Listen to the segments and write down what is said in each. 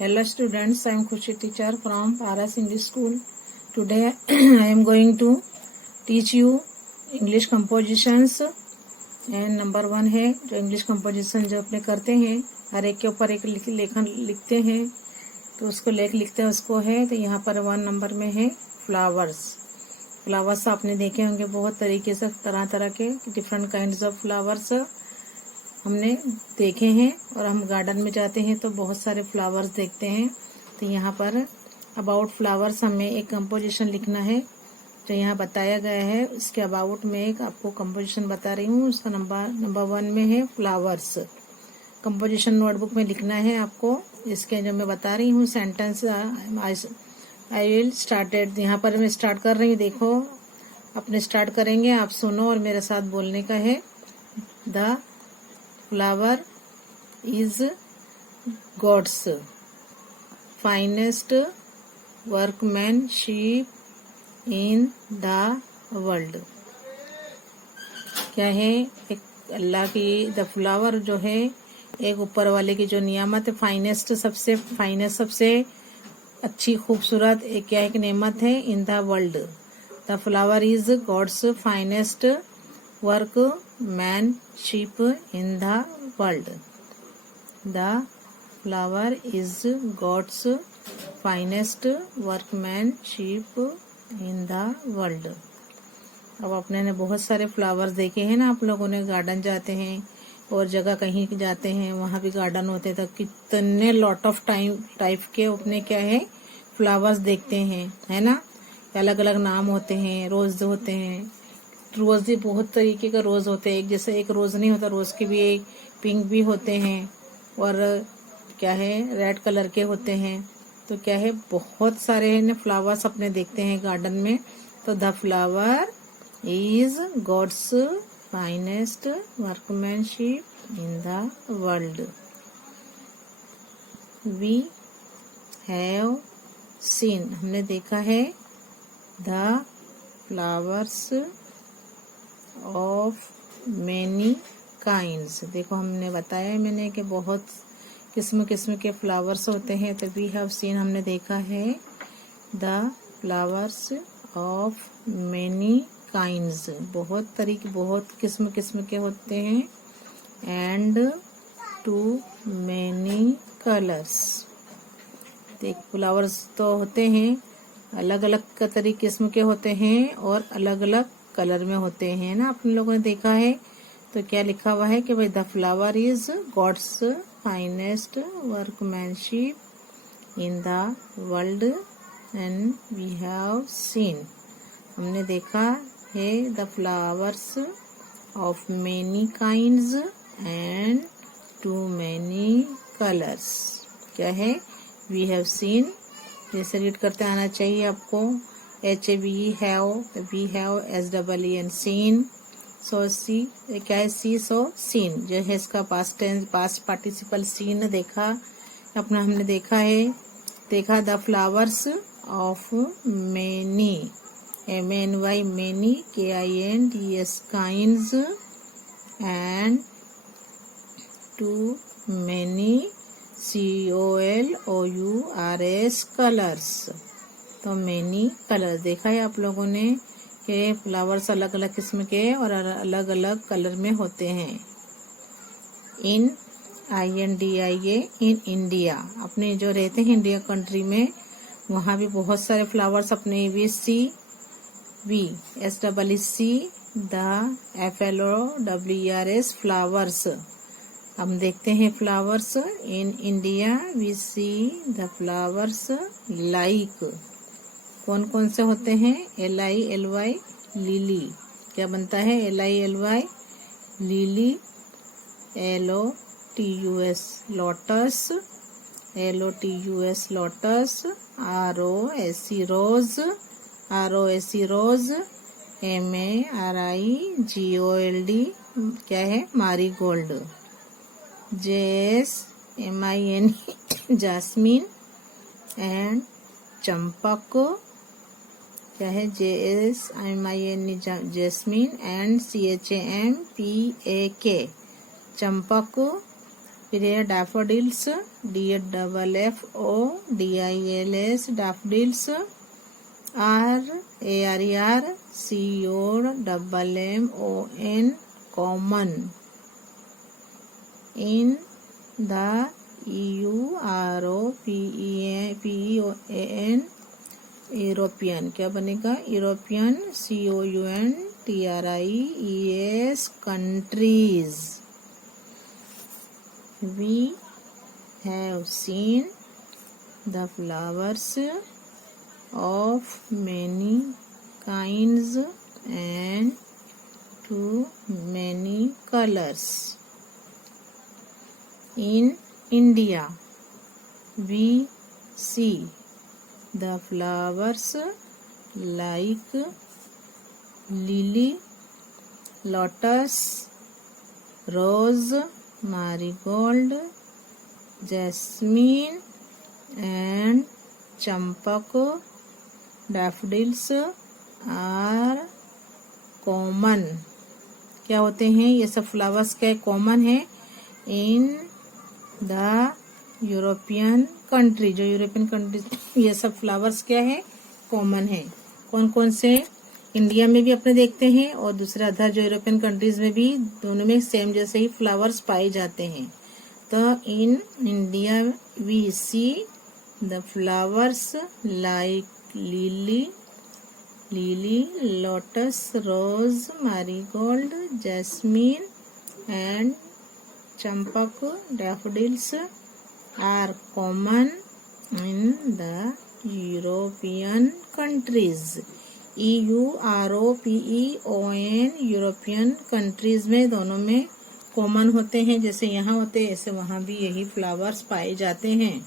Hello students, I am Khushi teacher from Paras English School. Today I am going to teach you English compositions and number 1 है जो English composition जो अपने करते हैं हर एक के ऊपर एक लेखन लिखते हैं तो उसको लेख लिखते हैं उसको है तो यहाँ पर 1 नंबर में है फ्लावर्स आपने देखे होंगे बहुत तरीके से तरह तरह के डिफरेंट काइंड्स ऑफ फ्लावर्स हमने देखे हैं और हम गार्डन में जाते हैं तो बहुत सारे फ्लावर्स देखते हैं। तो यहाँ पर अबाउट फ्लावर्स हमें एक कंपोजिशन लिखना है जो यहाँ बताया गया है। उसके अबाउट में एक आपको कंपोजिशन बता रही हूँ। उसका नंबर 1 में है फ्लावर्स। कंपोजिशन नोटबुक में लिखना है आपको। इसके जो मैं बता रही हूँ सेंटेंस आई विल स्टार्टेड। यहाँ पर मैं स्टार्ट कर रही हूँ, देखो अपने स्टार्ट करेंगे, आप सुनो और मेरे साथ बोलने का है। The flower is God's finest workmanship in the world। क्या है? एक अल्लाह की द फ्लावर जो है एक ऊपर वाले की जो नियामत है, फाइनेस्ट सबसे अच्छी खूबसूरत एक क्या एक नेमत है in the world. The flower is God's finest workmanship in the world। The flower is God's finest workmanship in the world। अब अपने ने बहुत सारे फ्लावर्स देखे हैं ना, आप लोगों ने गार्डन जाते हैं और जगह कहीं जाते हैं वहाँ भी गार्डन होते हैं तो कितने लॉट ऑफ टाइप के अपने क्या है फ्लावर्स देखते हैं, है ना। अलग अलग नाम होते हैं, रोज होते हैं, रोज भी बहुत तरीके का रोज होते हैं। एक जैसे एक रोज नहीं होता, रोज के भी एक पिंक भी होते हैं और क्या है रेड कलर के होते हैं। तो क्या है बहुत सारे फ्लावर्स अपने देखते हैं गार्डन में। तो the flower is God's finest workmanship in the world. We have seen, हमने देखा है, the flowers of many kinds. देखो हमने बताया मैंने कि बहुत किस्म के फ्लावर्स होते हैं। तो वी हैव सीन, हमने देखा है, the flowers of many kinds, बहुत किस्म के होते हैं। And to many colours. देख फ्लावर्स तो होते हैं अलग अलग तरीके किस्म के होते हैं और अलग अलग कलर में होते हैं ना, अपने लोगों ने देखा है। तो क्या लिखा हुआ है कि भाई the flower is God's finest workmanship in the world and we have seen, हमने देखा है, the flowers of many kinds and to many colours. क्या है? We have seen. जैसे रीड करते आना चाहिए आपको। we have SEEN seen। सो सी क्या है? सी सो सीन जो है इसका पास्ट पार्टिसिपल सीन देखा अपना हमने देखा है। देखा the flowers of many MANY many KINDS kinds and to many COLOURS colours. तो मेनी कलर देखा है आप लोगों ने कि फ्लावर्स अलग अलग किस्म के और अलग अलग कलर में होते हैं। इन INDIA इन इंडिया, अपने जो रहते हैं इंडिया कंट्री में वहाँ भी बहुत सारे फ्लावर्स अपने SEEC द FLOWERS फ्लावर्स हम देखते हैं flowers. In India we see the flowers like, कौन से होते हैं? LILY lily. क्या बनता है? LILY lily. LOTUS lotus, LOTUS lotus. ROSE rose, MARIGOLD क्या है? Marigold. JASMINE jasmine and champak. क्या है? JASMINE jasmine and CHAMPAK champak. फिर है daffodils, DAFFODILS, daffodils, RARCOMMON, common. In the EUROPEAN, European, क्या बनेगा? European, COUNTRIES, countries. We have seen the flowers of many kinds and to many colors. In India, we see the flowers like lily, lotus, rose, marigold, jasmine and champak. Daffodils are common. क्या होते हैं ये सब flowers? क्या common है? In the European country, जो European country ये सब फ्लावर्स क्या है? कॉमन है। कौन कौन से? इंडिया में भी अपने देखते हैं और दूसरे अदर जो यूरोपियन कंट्रीज में भी, दोनों में सेम जैसे ही फ्लावर्स पाए जाते हैं। तो in India we see the flowers like lily, lotus, rose, marigold, jasmine and champak. Daffodils are common in the European countries. EUROPEAN, European countries में दोनों में कॉमन होते हैं। जैसे यहाँ होते हैं ऐसे वहाँ भी यही फ्लावर्स पाए जाते हैं।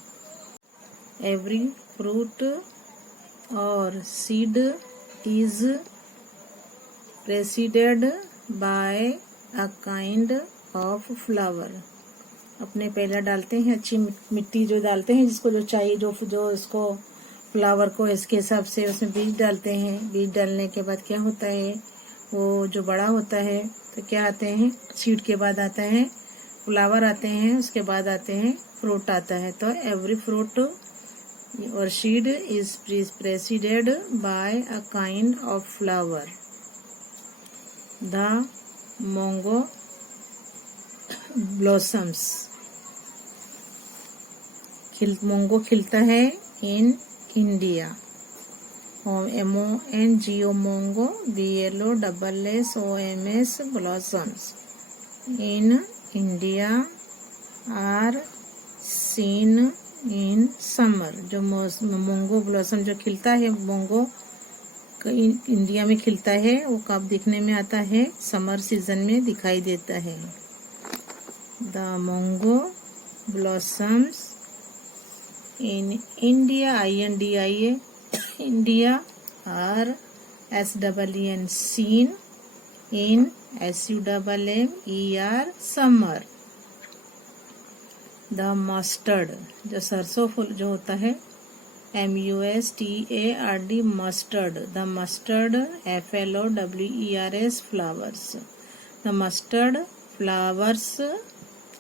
एवरी फ्रूट और seed is preceded by a kind of flower. अपने पहले डालते हैं अच्छी मिट्टी जो डालते हैं, जिसको जो चाहिए, जो इसको फ्लावर को इसके हिसाब से उसमें बीज डालते हैं. बीज डालने के बाद क्या होता है, वो जो बड़ा होता है तो क्या आते हैं, सीड के बाद आता है फ्लावर आते हैं, उसके बाद आते हैं फ्रूट आता है. तो एवरी फ्रूट और seed is preceded by a kind of flower. The mango blossoms. Mango खिलता है in India. MONGO mango, BLOSSOMS blossoms in India are seen in summer. जो मोंगो ब्लॉसम जो खिलता है, मोंगो इंडिया में खिलता है, वो कब दिखने में आता है, समर सीजन में दिखाई देता है. The mango blossoms in India, INDIA, India are SEEN seen in SUMMER summer. The mustard, जो सरसों फूल जो होता है, MUSTARD mustard. The mustard FLOWERS flowers. The mustard flowers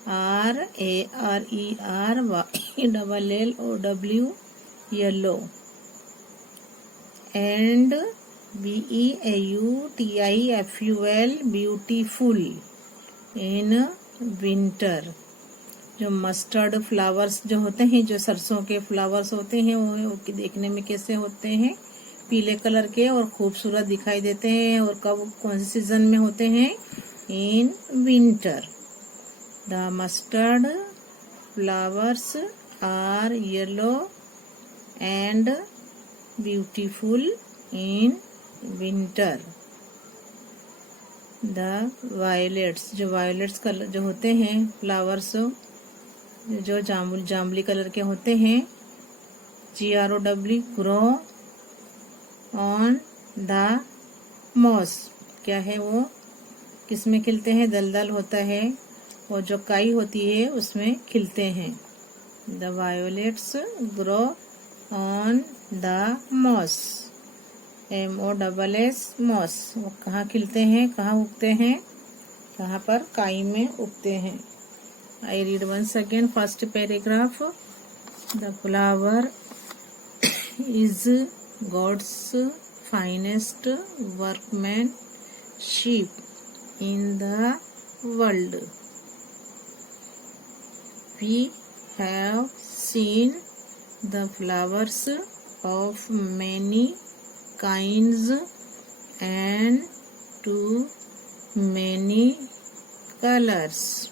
RARERYLLOW yellow and BEAUTIFUL beautiful in winter. जो mustard flowers जो होते हैं, जो सरसों के फ्लावर्स होते हैं, वो देखने में कैसे होते हैं, पीले कलर के और खूबसूरत दिखाई देते हैं. और कब, कौन से सीजन में होते हैं, in winter. The mustard flowers are yellow and beautiful in winter. The violets, जो वायलेट्स कलर जो होते हैं फ्लावर्स, जो जामुनी कलर के होते हैं, GROW grow on the moss. क्या है वो, किसमें खिलते हैं, दलदल होता है, और जो काई होती है उसमें खिलते हैं. The violets grow on the moss, MOSS moss. वो कहाँ खिलते हैं, कहाँ उगते हैं, कहाँ पर, काई में उगते हैं. I read once again first paragraph. The flower is God's finest workmanship in the world. We have seen the flowers of many kinds and to many colors.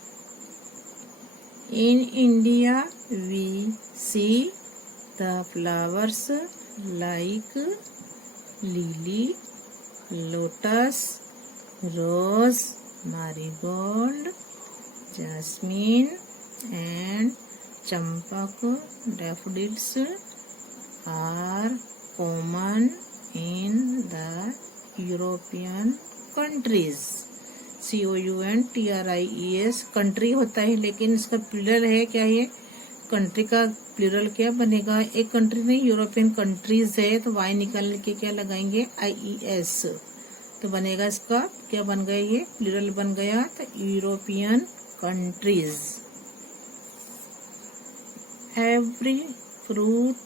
In India, we see the flowers like lily, lotus, rose, marigold, jasmine, and champak. Daffodils are common in the European countries. COUNTRIES country होता है, लेकिन इसका plural है क्या? ये country का plural क्या बनेगा? एक कंट्री नहीं, यूरोपियन कंट्रीज है, तो वाई निकाल के क्या लगाएंगे? IES, तो बनेगा इसका क्या बन गया? ये प्लूरल बन गया, तो यूरोपियन कंट्रीज. एवरी फ्रूट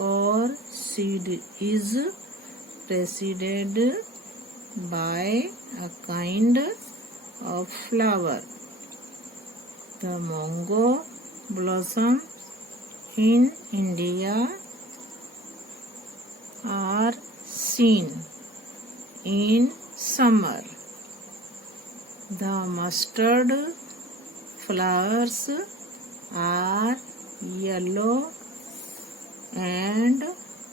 और seed is preceded by a kind of flower. The mango blossom in India are seen in summer. The mustard flowers are yellow and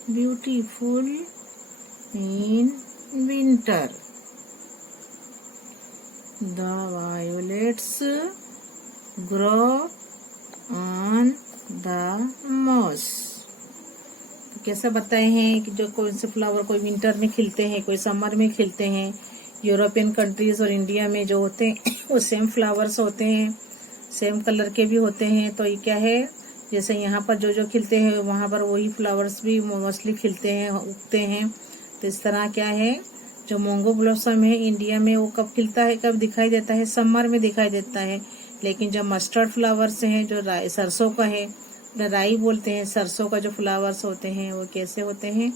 beautiful in winter. The violets grow on the moss. तो कैसा बताए हैं कि जो कौन से flower कोई winter में खिलते हैं, कोई समर में खिलते हैं. यूरोपियन कंट्रीज और इंडिया में जो होते हैं वो सेम फ्लावर्स होते हैं, सेम कलर के भी होते हैं. तो ये क्या है, जैसे यहाँ पर जो जो खिलते हैं वहाँ पर वही फ्लावर्स भी मोस्टली खिलते हैं, उगते हैं. तो इस तरह क्या है, जो मैंगो ब्लॉसम है इंडिया में वो कब खिलता है, कब दिखाई देता है? समर में दिखाई देता है. लेकिन जो मस्टर्ड फ्लावर्स हैं, जो सरसों का है, राई बोलते हैं, सरसों का जो फ्लावर्स होते हैं वो कैसे होते हैं?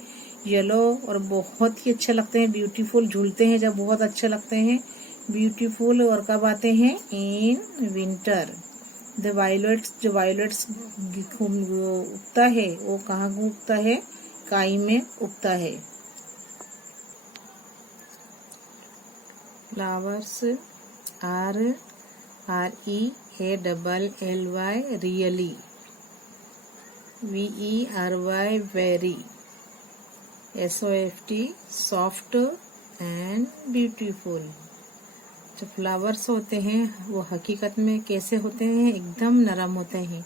येलो और बहुत ही अच्छे लगते हैं, ब्यूटीफुल. झूलते हैं जब बहुत अच्छे लगते हैं, ब्यूटीफुल. और कब आते हैं? In winter. द वायलेट्स, जो वायलेट्स उगता है वो कहाँ उगता है? काई में उगता है. Flowers are REALLY, really. VERY, very. SOFT, soft and beautiful. जो फ्लावर्स होते हैं वो हकीकत में कैसे होते हैं? एकदम नरम होते हैं.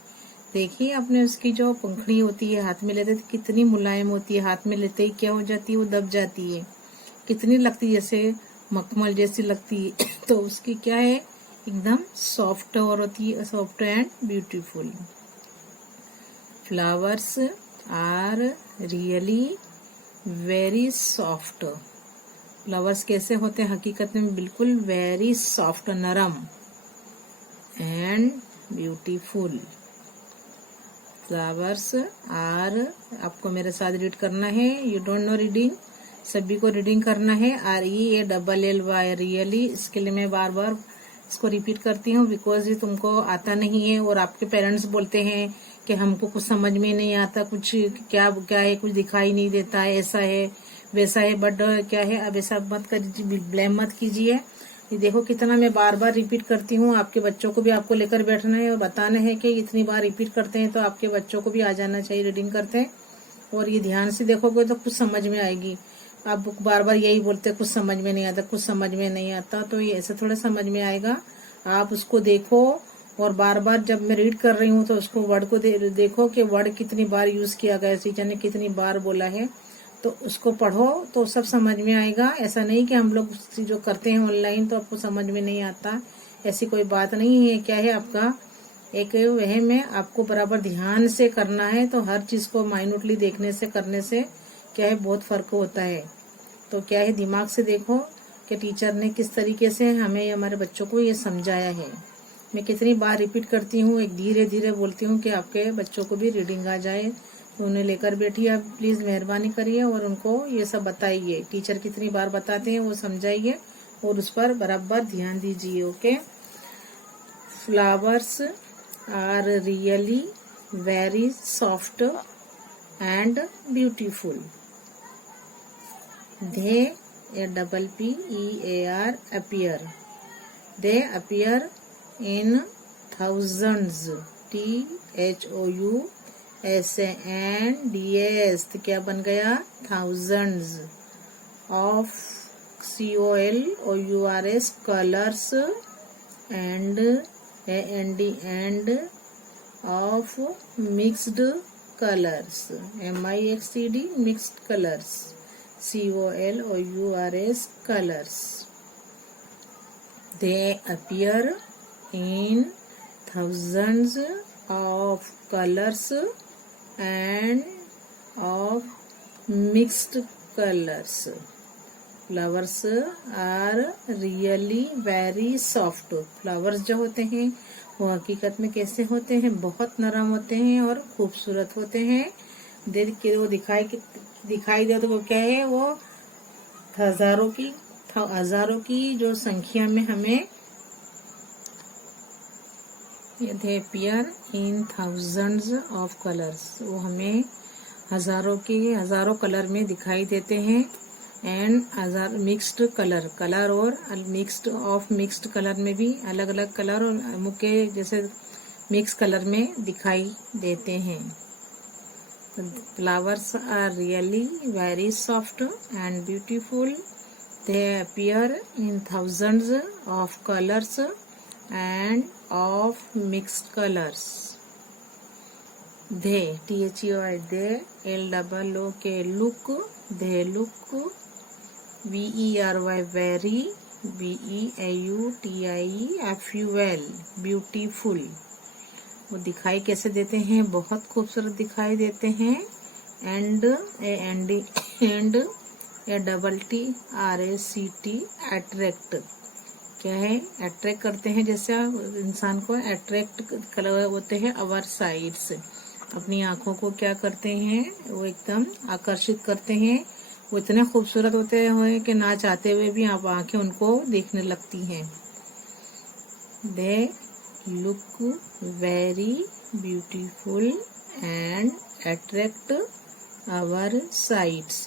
देखिए आपने उसकी जो पंखड़ी होती है, हाथ में लेते तो कितनी मुलायम होती है, हाथ में लेते ही क्या हो जाती है? वो दब जाती है. कितनी लगती है, जैसे मखमल जैसी लगती है. तो उसकी क्या है? एकदम सॉफ्ट और होती है, soft and beautiful. Flowers are really very soft. Flowers कैसे होते हैं? हकीकत में बिल्कुल वेरी सॉफ्ट, नरम एंड ब्यूटीफुल. फ्लावर्स आर, आपको मेरे साथ रीड करना है. यू डोंट नो रीडिंग, सभी को रीडिंग करना है. REALLY, really. इसके लिए मैं बार बार इसको रिपीट करती हूँ बिकॉज ये तुमको आता नहीं है. और आपके पेरेंट्स बोलते हैं कि हमको कुछ समझ में नहीं आता, कुछ क्या क्या है, कुछ दिखाई नहीं देता है, ऐसा है वैसा है. बट क्या है, अब ऐसा मत करिए, ब्लेम मत कीजिए. ये देखो कितना मैं बार बार रिपीट करती हूँ. आपके बच्चों को भी आपको लेकर बैठना है और बताना है कि इतनी बार रिपीट करते हैं तो आपके बच्चों को भी आ जाना चाहिए रीडिंग करते हैं. और ये ध्यान से देखोगे तो कुछ समझ में आएगी. आप बार बार यही बोलते कुछ समझ में नहीं आता, कुछ समझ में नहीं आता, तो ये ऐसे थोड़ा समझ में आएगा. आप उसको देखो और बार बार जब मैं रीड कर रही हूँ तो उसको वर्ड को देखो कि वर्ड कितनी बार यूज किया गया, टीचर ने कितनी बार बोला है. तो उसको पढ़ो तो सब समझ में आएगा. ऐसा नहीं कि हम लोग जो करते हैं ऑनलाइन तो आपको समझ में नहीं आता, ऐसी कोई बात नहीं है. क्या है, आपका एक वहम है, आपको बराबर ध्यान से करना है. तो हर चीज को माइन्यूटली देखने से करने से क्या है, बहुत फर्क होता है. तो क्या है, दिमाग से देखो कि टीचर ने किस तरीके से हमें, हमारे बच्चों को ये समझाया है. मैं कितनी बार रिपीट करती हूँ, एक धीरे धीरे बोलती हूँ कि आपके बच्चों को भी रीडिंग आ जाए। तो उन्हें लेकर बैठिए, आप प्लीज़ मेहरबानी करिए और उनको ये सब बताइए। टीचर कितनी बार बताते हैं वो समझाइए और उस पर बराबर ध्यान दीजिए। Okay. Flowers are really very soft and beautiful. They, APPEAR, appear. They appear in thousands. THOUSANDS, तो क्या बन गया? thousands of COLOURS colors and of mixed colors. MIXED mixed colors. COLOURS colors. They appear in thousands of colors and of mixed colors. Flowers are really very soft. Flowers जो होते हैं वो हकीकत में कैसे होते हैं? बहुत नरम होते हैं और खूबसूरत होते हैं। देख के वो दिखाई दे तो वो क्या है? वो हजारों की जो संख्या में हमें they appear in thousands of colors, वो हमें हजारों कलर में दिखाई देते हैं। एंड मिक्स्ड कलर और मिक्स्ड कलर में भी अलग अलग कलर और मुख्य जैसे मिक्स कलर में दिखाई देते हैं। Flowers are really very soft and beautiful. They appear in thousands of colors and of mixed colors. They, THEY, they, LOOK, look, they look, VERY, very, BEAUTIE, beautiful. वो दिखाई कैसे देते हैं? बहुत खूबसूरत दिखाई देते हैं। एंड ATTRACT, अट्रैक्ट, क्या है? अट्रैक्ट करते हैं, जैसे इंसान को अट्रैक्ट होते हैं अवर साइड्स, अपनी आंखों को क्या करते हैं? वो एकदम आकर्षित करते हैं। वो इतने खूबसूरत होते हैं कि ना चाहते हुए भी आप आंखें उनको देखने लगती हैं। दे look very beautiful and attract our sights.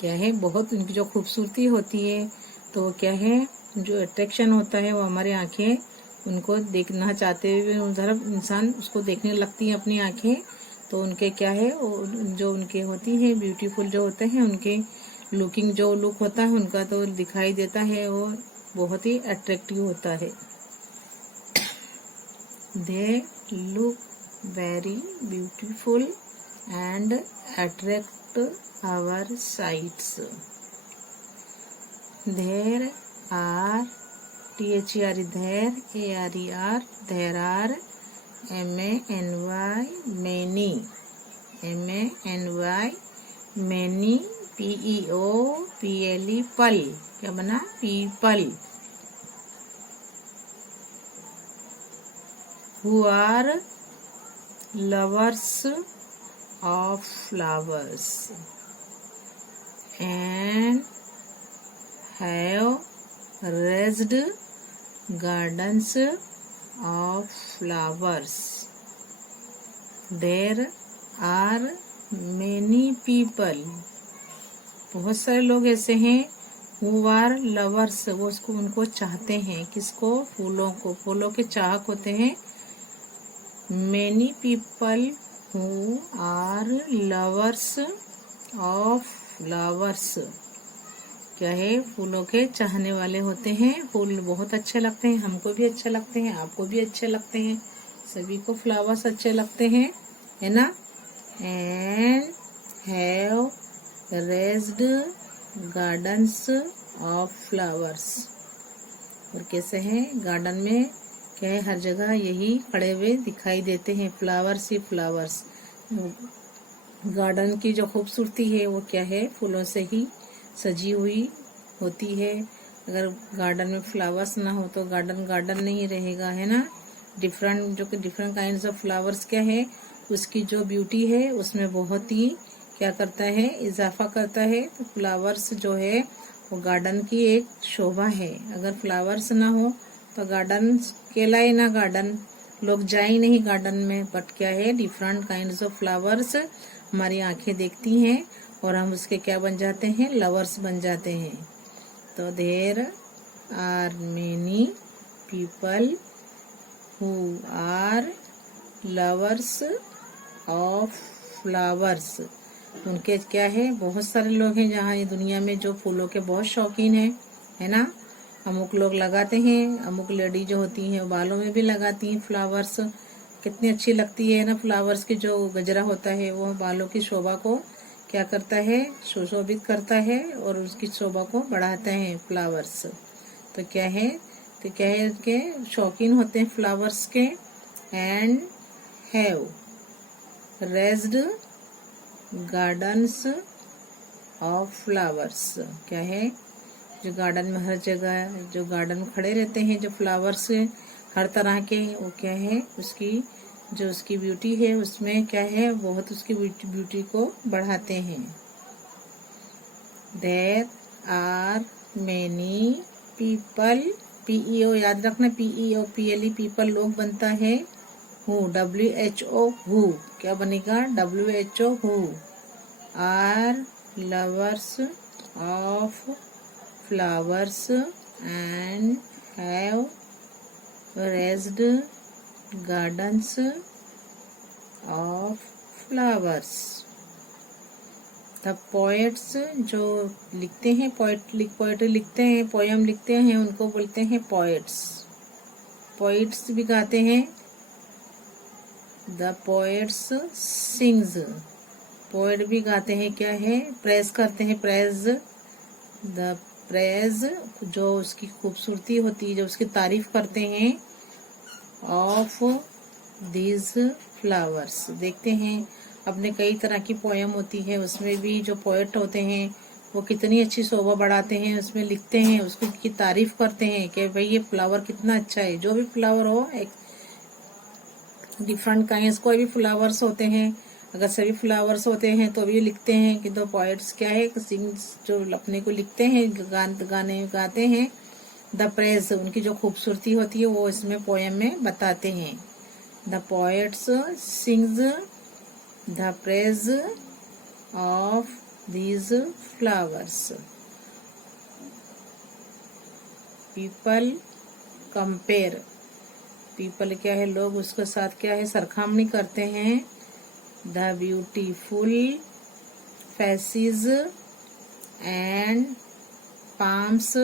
क्या है? बहुत उनकी जो खूबसूरती होती है तो क्या है? जो अट्रैक्शन होता है वो हमारी आंखें उनको देखना चाहते हुए उधर इंसान उसको देखने लगती है अपनी आंखें। तो उनके क्या है? जो उनके होती है ब्यूटीफुल जो होते हैं, उनके लुकिंग जो लुक होता है उनका तो दिखाई देता है, वो बहुत ही अट्रैक्टिव होता है। They look very beautiful and attract our sights. There are THER, there, ARER, there are MANY, many, MANY, many, PEOPLE, पल, क्या बना? people. Who are lovers of flowers and have raised gardens of flowers. There are many people, बहुत सारे लोग ऐसे हैं who are lovers, वो उसको उनको चाहते हैं। किसको? फूलों को, फूलों के चाहक होते हैं। Many people who are lovers of flowers, क्या है? फूलों के चाहने वाले होते हैं। फूल बहुत अच्छे लगते हैं, हमको भी अच्छे लगते हैं, आपको भी अच्छे लगते हैं, सभी को फ्लावर्स अच्छे लगते हैं, है ना? And have raised gardens of flowers, और कैसे हैं? गार्डन में क्या है? हर जगह यही खड़े हुए दिखाई देते हैं, फ्लावर्स ही फ्लावर्स। गार्डन की जो खूबसूरती है वो क्या है? फूलों से ही सजी हुई होती है। अगर गार्डन में फ्लावर्स ना हो तो गार्डन गार्डन नहीं रहेगा, है ना। डिफरेंट काइंड्स ऑफ फ्लावर्स क्या है, उसकी जो ब्यूटी है उसमें बहुत ही क्या करता है, इजाफा करता है। तो फ्लावर्स जो है वो गार्डन की एक शोभा है। अगर फ्लावर्स ना हो तो गार्डन कहलाए ना गार्डन, लोग जाए नहीं गार्डन में। बट क्या है, डिफरेंट काइंड्स ऑफ फ्लावर्स हमारी आंखें देखती हैं और हम उसके क्या बन जाते हैं, लवर्स बन जाते हैं। तो there are many people who are lovers of flowers. उनके क्या है, बहुत सारे लोग हैं जहाँ ये दुनिया में जो फूलों के बहुत शौकीन है ना। अमुक लोग लगाते हैं, अमुक लेडी जो होती हैं बालों में भी लगाती हैं फ्लावर्स। कितनी अच्छी लगती है ना, फ्लावर्स की जो गजरा होता है वो बालों की शोभा को क्या करता है, सुशोभित करता है और उसकी शोभा को बढ़ाते हैं फ्लावर्स। तो क्या है के शौकीन होते हैं फ्लावर्स के। And have raised gardens of flowers. क्या है, जो गार्डन में हर जगह जो गार्डन में खड़े रहते हैं जो फ्लावर्स हर तरह के, वो क्या है, उसकी ब्यूटी है उसमें क्या है, बहुत उसकी ब्यूटी को बढ़ाते हैं। There are many people, PEO याद रखना, PEO PLE पीपल लोग बनता है। हु WHO हु क्या बनेगा, WHO who are lovers of flowers and have raised gardens of flowers. The poets जो लिखते हैं, पोएट्री लिखते हैं, पोयम लिखते हैं, उनको बोलते हैं पोएट्स। पोएट्स भी गाते हैं। द पोएट्स सिंग्स, पोएट भी गाते हैं, क्या है, प्रेज करते हैं, प्रेज। द प्रेज जो उसकी खूबसूरती होती है, जो उसकी तारीफ करते हैं। ऑफ दीज फ्लावर्स, देखते हैं अपने कई तरह की पोयम होती है, उसमें भी जो पोएट होते हैं वो कितनी अच्छी शोभा बढ़ाते हैं, उसमें लिखते हैं, उसको की तारीफ करते हैं कि भाई ये फ्लावर कितना अच्छा है। जो भी फ्लावर हो, एक डिफरेंट काइंड्स कोई भी फ्लावर्स होते हैं, अगर सभी फ्लावर्स होते हैं तो भी लिखते हैं कि दो पोएट्स क्या है, सिंग्स जो अपने को लिखते हैं, गाने गाते हैं। द प्रेज उनकी जो खूबसूरती होती है वो इसमें पोयम में बताते हैं। The poets sings the praise of these flowers. People compare, people क्या है, लोग उसके साथ क्या है, सरखामनी करते हैं। The beautiful faces and palms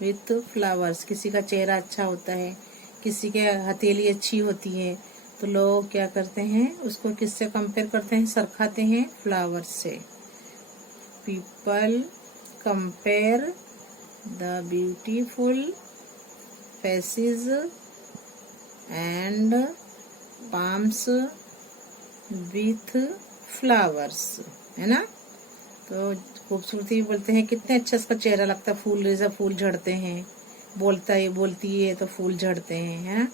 with flowers. किसी का चेहरा अच्छा होता है, किसी के हथेली अच्छी होती है, तो लोग क्या करते हैं, उसको किससे कंपेयर करते हैं, सरखाते हैं फ्लावर्स से। People compare the beautiful faces and palms with flowers, है ना। तो खूबसूरती बोलते हैं, कितने अच्छा इसका चेहरा लगता है, फूल जैसा फूल झड़ते हैं, बोलती है तो फूल झड़ते हैं, है ना।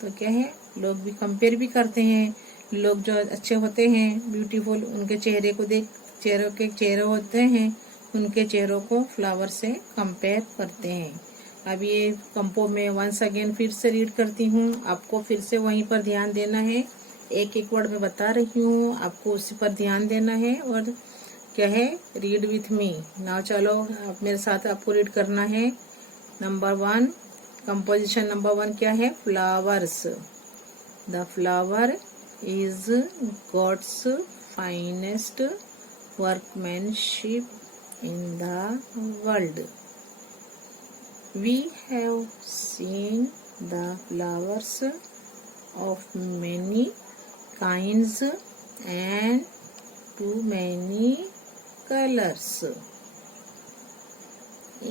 तो क्या है, लोग भी कंपेयर भी करते हैं। लोग जो अच्छे होते हैं ब्यूटीफुल, उनके चेहरे को चेहरे होते हैं, उनके चेहरों को फ्लावर से कंपेयर करते हैं। अब ये कंपो में वंस अगेन फिर से रीड करती हूँ, आपको फिर से वहीं पर ध्यान देना है। एक एक वर्ड में बता रही हूँ, आपको उसी पर ध्यान देना है और क्या है, रीड विथ मी नाउ। चलो आप मेरे साथ, आपको रीड करना है। नंबर 1, कंपोजिशन नंबर 1 क्या है, flowers. The flower is God's finest workmanship in the world. We have seen the flowers of many kinds and too many colors.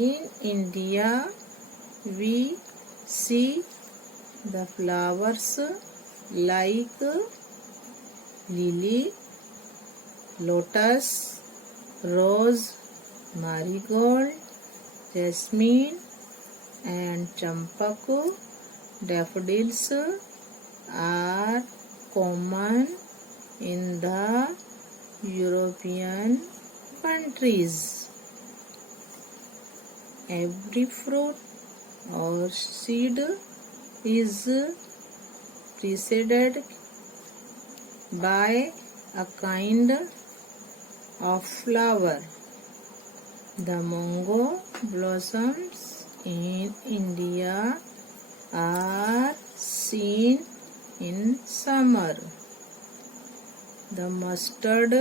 In India, we see the flowers like lily, lotus, rose, marigold, jasmine, and champak, daffodils are common in the European countries. Every fruit or seed is preceded by a kind of flower. The mango blossoms in India are seen in summer. The mustard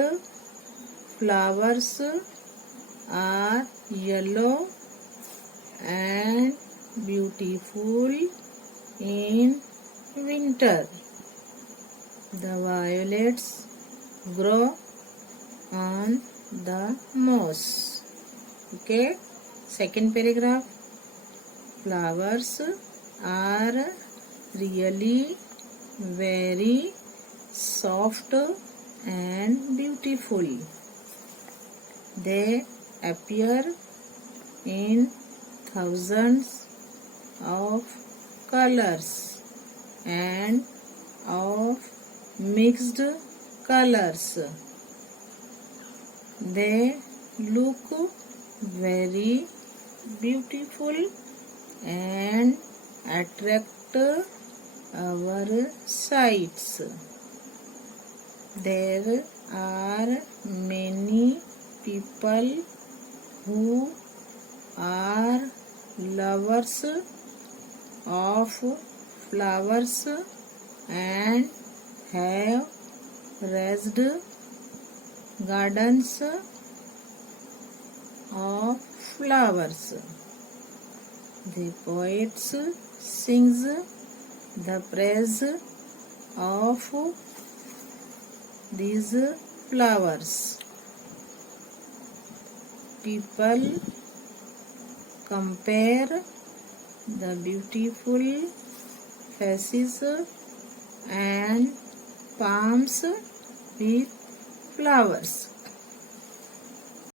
flowers are yellow and beautiful in winter. The violets grow on the moss. Okay, second paragraph. Flowers are really very soft and beautiful. They appear in thousands of colors and of mixed colors. They look very beautiful and attract our sights. There are many people who are lovers of flowers and have raised gardens of flowers. The poets sings the praise of these flowers. People compare the beautiful faces and palms with flowers.